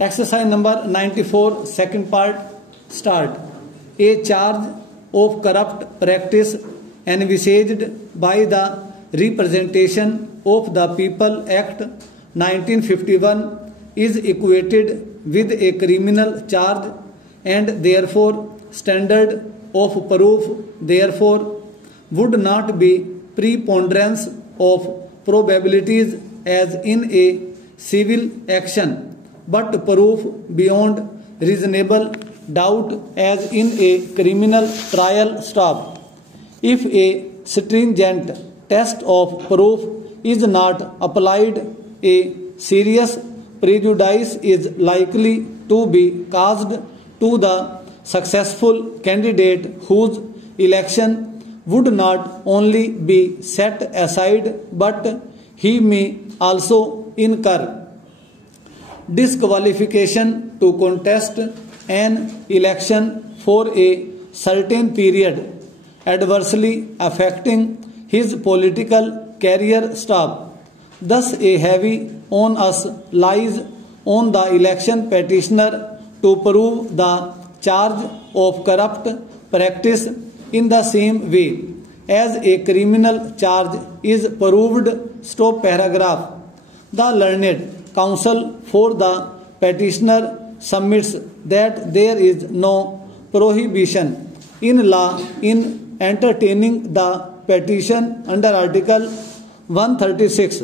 Exercise number 94, second part, start. A charge of corrupt practice envisaged by the Representation of the People Act 1951 is equated with a criminal charge, and therefore standard of proof therefore would not be preponderance of probabilities as in a civil action, but proof beyond reasonable doubt as in a criminal trial. Stop. If a stringent test of proof is not applied, a serious prejudice is likely to be caused to the successful candidate, whose election would not only be set aside but he may also incur disqualification to contest an election for a certain period, adversely affecting his political career. Stop. Thus a heavy onus lies on the election petitioner to prove the charge of corrupt practice in the same way as a criminal charge is proved. Stop paragraph. The learned counsel for the petitioner submits that there is no prohibition in law in entertaining the petition under Article 136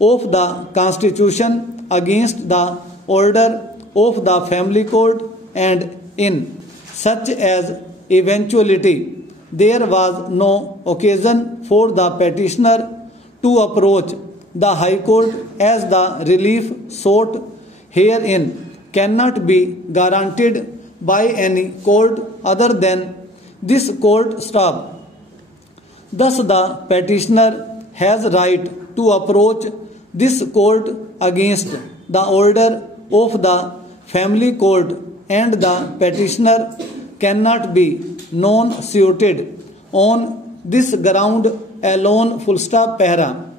of the Constitution against the order of the family court, and in such as eventuality there was no occasion for the petitioner to approach the High Court, as the relief sought herein cannot be guaranteed by any court other than this court. Stop. Thus the petitioner has right to approach this court against the order of the family court, and the petitioner cannot be non-suited on this ground alone. Full stop. Para.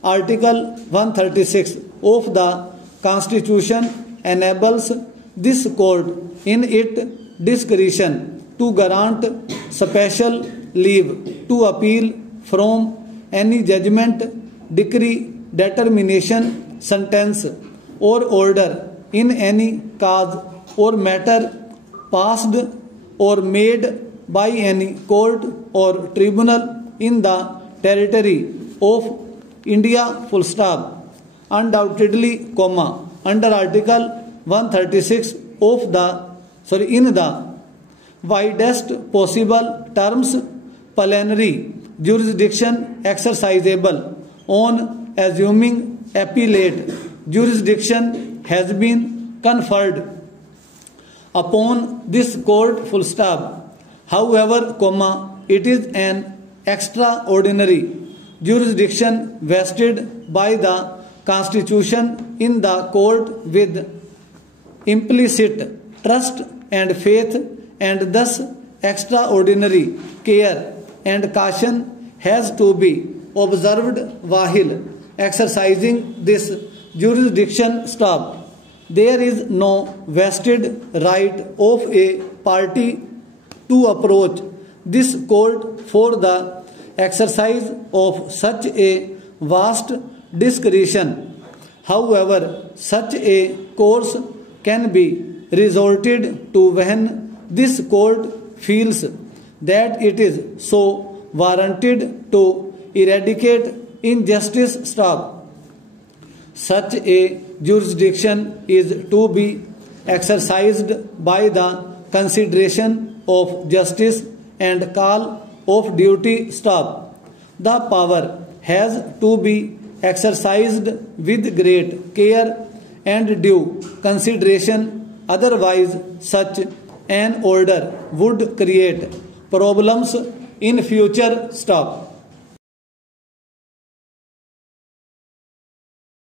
Article 136 of the Constitution enables this court in its discretion to grant special leave to appeal from any judgment, decree, determination, sentence, or order in any cause or matter passed or made by any court or tribunal in the territory of India. Full stop. Undoubtedly, under Article 136 of the in the widest possible terms, plenary jurisdiction exercisable on assuming appellate jurisdiction has been conferred upon this court. Full stop. However, it is an extraordinary jurisdiction vested by the Constitution in the court with implicit trust and faith, and thus extraordinary care and caution has to be observed while exercising this jurisdiction. Stop. There is no vested right of a party to approach this court for the exercise of such a vast discretion. However, such a course can be resorted to when this court feels that it is so warranted to eradicate injustice. Stop. Such a jurisdiction is to be exercised by the consideration of justice and call of duty. Stop. The power has to be exercised with great care and due consideration, otherwise such an order would create problems in future. Stop.